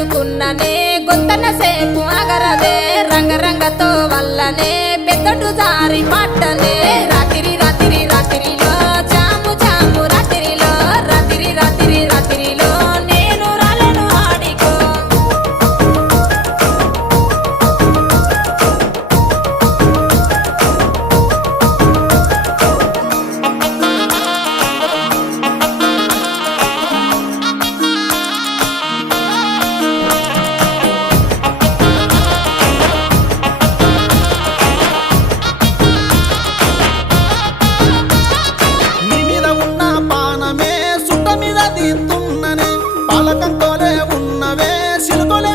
ఎత్తుకున్ననే గొంతన సేపు అగరదే రంగరంగతో వల్లనే పెద్దటు జారి పట్టనే రాత్రి రాత్రి రాత్రిలో జాము జాము రాత్రిలో రాత్రి రాత్రి రాత్రిలో నేను రాలను ఆడికో నీ మీద ఉన్న పానమే సుట్ట మీద తీస్తున్ననే పాలకంతోనే ఉన్నవే సిలుకొలే